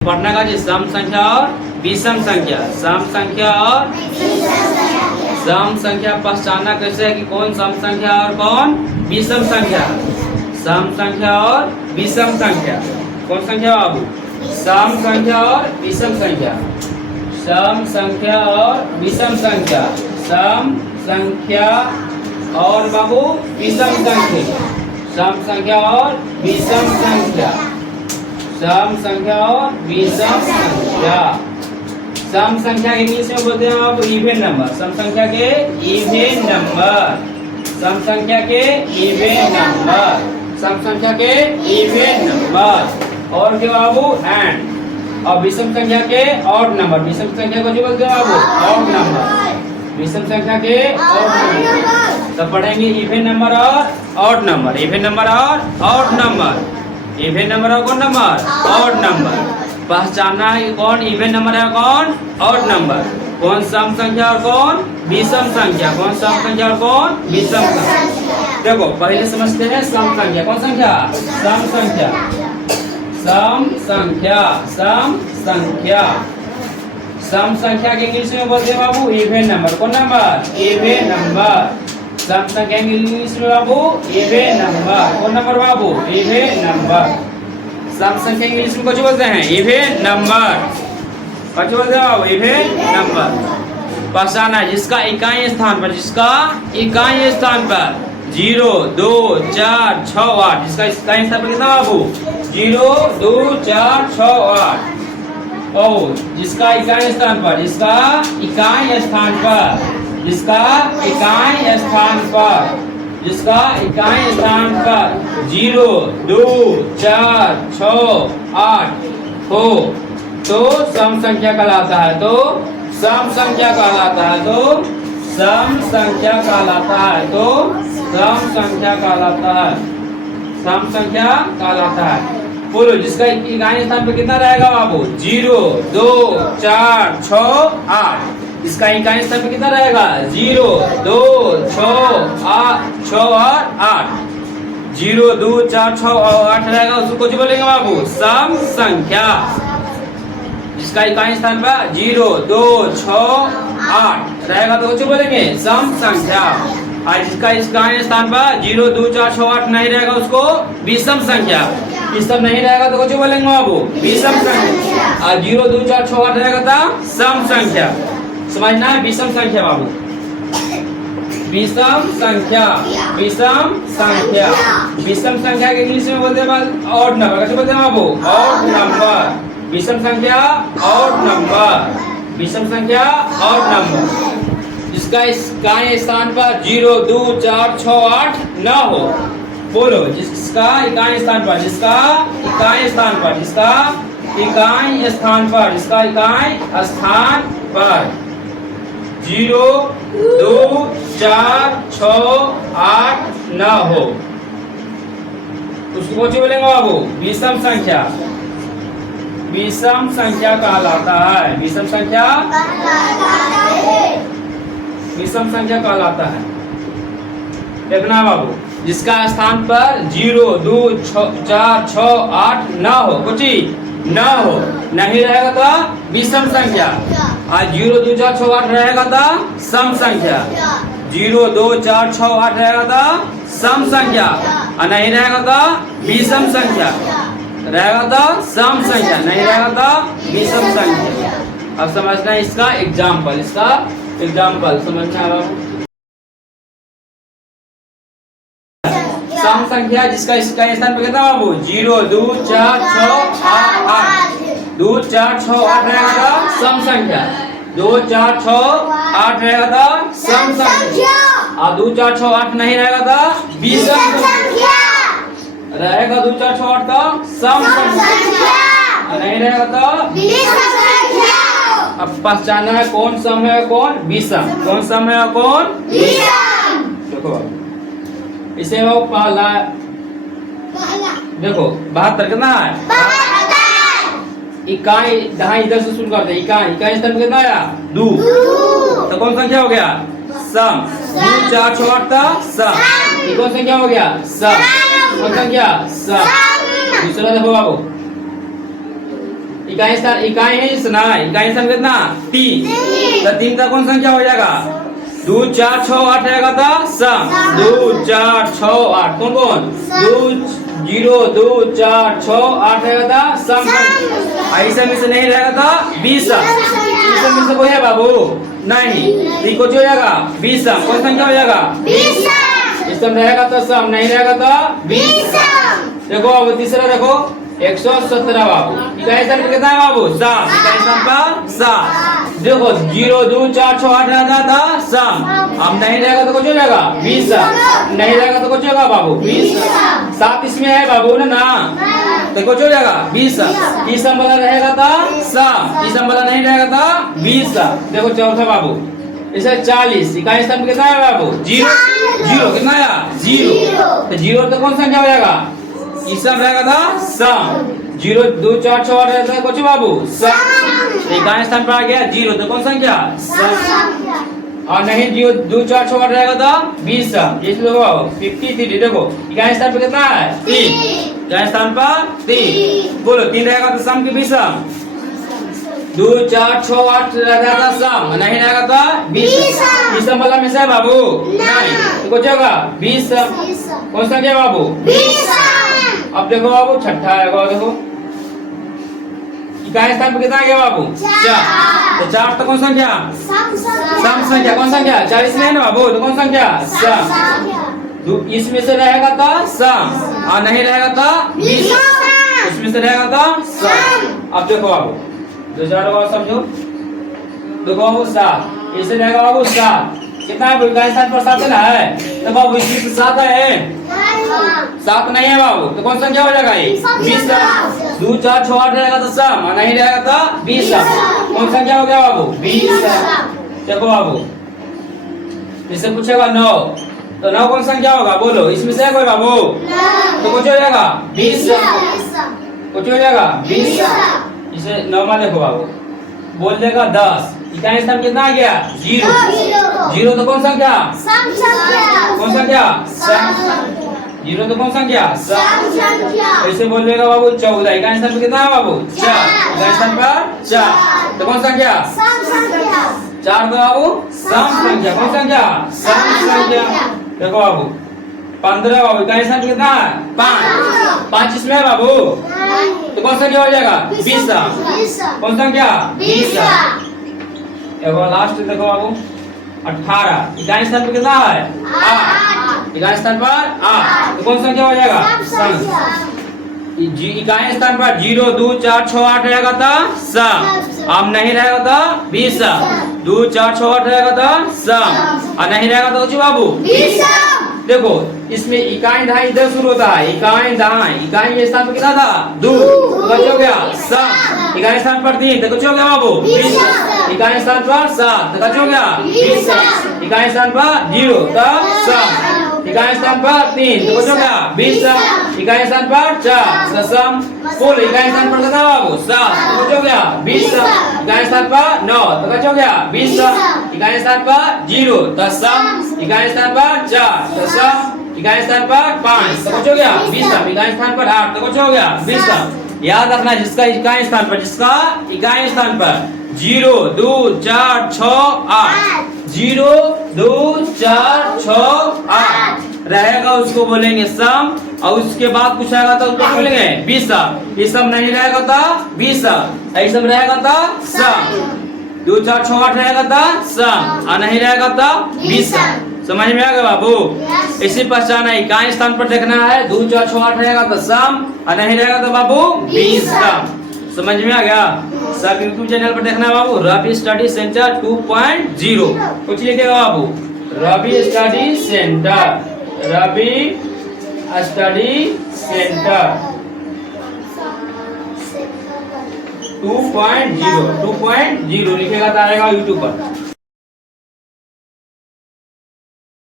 पढ़ना का जी सम संख्या और विषम संख्या, सम संख्या और सम संख्या पहचानना कैसे है कि कौन सम संख्या और कौन विषम संख्या। सम संख्या और विषम संख्या कौन संख्या बाबू? सम संख्या और विषम संख्या, सम संख्या और विषम संख्या, सम संख्या और बाबू विषम संख्या, सम संख्या और विषम संख्या, सम संख्या और विषम संख्या। सम संख्या इंग्लिश में बोलते हैं आप इवन नंबर, सम संख्या के इवन नंबर, सम संख्या के इवन नंबर, सम संख्या के इवन नंबर। और क्या बाबू? एंड। और विषम संख्या के ऑड नंबर, विषम संख्या को जो बोलते हैं बाबू ऑड नंबर, विषम संख्या के ऑड नंबर। तो पढ़ेंगे इवन नंबर और ऑड नंबर, इवन नंबर और ऑड नंबर, इवन नंबर और कौन नंबर? Odd number. पहचानना है कौन इवन नंबर है कौन ऑड नंबर, कौन सम संख्या और कौन विषम संख्या, कौन सम संख्या और कौन विषम संख्या। देखो पहले समझते हैं सम संख्या, कौन संख्या? सम संख्या, सम संख्या, सम संख्या। सम संख्या के इंग्लिश में बोलते हैं बाबू इवन नंबर, कौन नंबर? Even number. सम संख्या इंग्लिश में बाबू इवन नंबर, कौन नंबर बाबू? Even number. सम संख्या इंग्लिश में कुछ बोलते हैं इवन नंबर, कुछ बोलते हैं बाबू इवन नंबर। पहचाना जिसका इकाई स्थान पर, जिसका इकाई स्थान पर 0, 2, 4, 6, 8, जिसका इकाई स्थान पर कितना बाबू? 0, 2, 4, 6, 8। और जिसका इकाई स्थान पर, जिसका इकाई स्थान पर, जिसका इकाई स्थान पर, जिसका इकाई स्थान पर 0, 2, 4, 6, 8 हो तो सम संख्या कहलाता है, तो सम संख्या कहलाता है, तो सम संख्या कहलाता है, तो सम संख्या कहलाता है, सम संख्या कहलाता है। बोलो जिसका इकाई स्थान पर कितना रहेगा बाबू? 0, 2, 4, 6, 8। इसका इकाई स्थान पर कितना रहेगा? 0, 2, 6 और 8, 0, 2, 4, 6 और 8 रहेगा, उसको कुछ बोलेंगे बाबू सम संख्या। जिसका इकाई स्थान पर 0, 2, 6, 8 रहेगा तो कुछ बोलेंगे सम संख्या। और जिसका इकाई स्थान पर 0, 2, 4, 6, 8 नहीं रहेगा उसको विषम संख्या। विषम नहीं रहेगा तो कुछ बोलेंगे बाबू विषम संख्या। और 0, 2, 4, 6, 8 रहेगा तो सम संख्या। समझना है विषम संख्या बाबू, विषम संख्या, विषम संख्या। विषम संख्या के इंग्लिश में बोलते हैं ऑड नंबर, कैसे बोलते हैं बाबू? Odd number. विषम संख्या ऑड नंबर, विषम संख्या ऑड नंबर। जिसका इकाई स्थान पर 0, 2, 4, 6, 8 न हो। बोलो जिसका इकाई स्थान पर, जिसका इकाई स्थान पर, जिसका इकाई स्थान पर, जिसका इकाई स्थान पर 0, 2, 4, 6, 8 न हो उसको कौन सी बोलेंगे बाबू? विषम संख्या, विषम संख्या कहलाता है, विषम संख्या, विषम संख्या कहलाता है। देखना बाबू जिसका स्थान पर 0, 2, 4, 6, 8 न हो, कुछ न हो, नहीं रहेगा तो विषम संख्या। और 0, 2, 4, 6, 8 रहेगा तो सम संख्या। 0, 2, 4, 6, 8 रहेगा तो सम संख्या, और नहीं रहेगा तो विषम संख्या, रहेगा तो सम संख्या, नहीं रहेगा तो विषम संख्या। अब समझना है इसका एग्जाम्पल, इसका एग्जाम्पल समझना है। सम संख्या जिसका इकाई स्थान पर कितना बाबू? 0, 2, 4, 6, 8, 2, 4, 6, 8 रहेगा तो सम संख्या। 2, 4, 6, 8 रहेगा तो सम संख्या। और 2, 4, 6, 8 नहीं रहेगा तो विषम संख्या रहेगा। 2, 4, 6, 8 तो सम संख्या, नहीं रहेगा तो विषम संख्या। अब पहचानना है कौन सम है कौन विषम, कौन सम है और कौन विषम। देखो इसे वो पहला देखो 72 कितना है? इकाई दहाई इधर से शुरू करते हैं। इकाई स्थान कितना आया? 2। तो कौन संख्या हो गया? सम। 2, 4, 6, 8 का सम। ये कौन संख्या हो गया? सम। कौन संख्या? सम। दूसरा देखो बाबू इकाई स्थान इकाई है इसना इकाई स्थान कितना 3 तो 3 का कौन संख्या हो जाएगा 2 4 6 8 रहेगा तो सम 2 4 6 8 कौन कौन 2 0 2 4 6 8 रहेगा तो सम ऐसा में से नहीं रहेगा तो 20 इसमें में से कोई है बाबू नहीं तो कुछ हो जाएगा 20 कौन संख्या हो जाएगा 20 इसमें रहेगा तो सम नहीं रहेगा तो 20 देखो अब तीसरा देखो 117 बाबू इकाई स्थान पर कितना है बाबू 7 इकाई स्थान पर 7 देखो 0 2 4 6 8 रहता था सम अब नहीं रहेगा तो कुछ हो जाएगा 20 नहीं रहेगा तो कुछ होगा बाबू 20 7 इसमें है बाबू ना तो कुछ हो जाएगा 20 इस सम वाला रहेगा तो सम इस सम वाला नहीं रहेगा तो 20 देखो चौथा बाबू इसे 40 इकाई स्थान पर कितना है बाबू 0 कितना है 0 तो 0 तो कौन संख्या हो जाएगा इसम रहेगा था सम 0 2 4 6 8 रहता है कुछ बाबू सम इकाई स्थान पर आ गया 0 तो कौन संख्या सम और नहीं 0 2 4 6 8 रहेगा तो 20 इस देखो 53 देखो इकाई स्थान पर कितना है 3 इकाई स्थान पर 3 बोलो 3 रहेगा तो सम की 20 2 4 6 8 रहेगा तो सम नहीं रहेगा तो 20 इस सम वाला में से बाबू नहीं तो कुछ होगा 20 कौन संख्या बाबू 20 अब देखो बाबू छठा है देखो इकाई स्थान पर कितना आ गया बाबू 4 तो 4 तो कौन संख्या सम संख्या कौन संख्या 40 में है ना बाबू तो कौन संख्या सम इसमें से रहेगा तो सम और नहीं रहेगा तो 20 इसमें से रहेगा तो सम अब देखो बाबू दूसरा बाबू समझो देखो बाबू 7 इससे रहेगा बाबू 7 कितना है इकाई स्थान पर 7 है तो बाबू इसमें से 7 है 7 नहीं है बाबू तो कौन संख्या हो जाएगा ये 20 2 4 6 8 रहेगा तो सम और नहीं रहेगा तो 20 कौन संख्या हो गया बाबू 20 देखो बाबू इससे पूछेगा 9 तो 9 कौन संख्या होगा बोलो इसमें से है कोई बाबू तो कुछ हो जाएगा 20 कुछ हो जाएगा 20 इसे 9 में देखो बाबू बोल देगा 10 इकाई स्थान कितना आ गया 0 तो कौन संख्या कौन संख्या 0 तो कौन संख्या ऐसे बोलेगा बाबू 14 इकाई स्थान पर कितना है बाबू 4 इकाई स्थान पर 4 तो कौन संख्या 4 तो बाबू सम संख्या कौन संख्या सम संख्या देखो बाबू 15 बाबू इकाई स्थान कितना है 5 इसमें है बाबू तो कौन संख्या हो जाएगा 20 कौन संख्या 20 देखो लास्ट देखो बाबू 18 इकाई स्थान पर कितना है 8 इकाई स्थान पर 8 तो कौन संख्या हो जाएगा सम इकाई स्थान पर 0 2 4 6 8 रहेगा तो सम अब नहीं रहेगा तो 20 2 4 6 8 रहेगा तो सम और नहीं रहेगा तो बाबू 20 देखो इसमें इकाई दहाई इधर शुरू होता है इकाई दहाई इकाई के स्थान पर कितना था 2 कुछ हो गया सम इकाई स्थान पर 3 तो कुछ हो गया बाबू 20 इकाई स्थान पर 7 तो कुछ हो गया 20 इकाई स्थान पर 0 तो सम इकाई स्थान पर 3 तो कुछ हो गया 20 इकाई स्थान पर 4 तो सम कुल इकाई स्थान पर कितना बाबू 7 तो कुछ हो गया 20 इकाई स्थान पर 9 तो कुछ हो गया 20 इकाई स्थान पर 0 तो सम इकाई स्थान पर 4 तो सम इकाई स्थान पर 5 तो कुछ हो गया 20 इकाई स्थान पर 8 तो कुछ हो गया 20 याद रखना जिसका इकाई स्थान पर 0 2 4 6 8 0 2 4 6 8 रहेगा उसको बोलेंगे सम और उसके बाद कुछ आएगा तो उसको बोलेंगे 20 ये सम नहीं रहेगा तो 20 ऐसा सम रहेगा तो सम 2 4 6 8 रहेगा तो सम और नहीं रहेगा तो 20 समझ में आ गया बाबू इसी पहचाना इकाई स्थान पर देखना है 2 4 6 8 रहेगा तो सम और नहीं रहेगा तो बाबू 20 समझ में आ गया सब यूट्यूब चैनल पर देखना है बाबू रवि स्टडी सेंटर 2.0 कुछ लिखेगा बाबू रवि स्टडी सेंटर 2.0 लिखेगा तो आएगा यूट्यूब पर।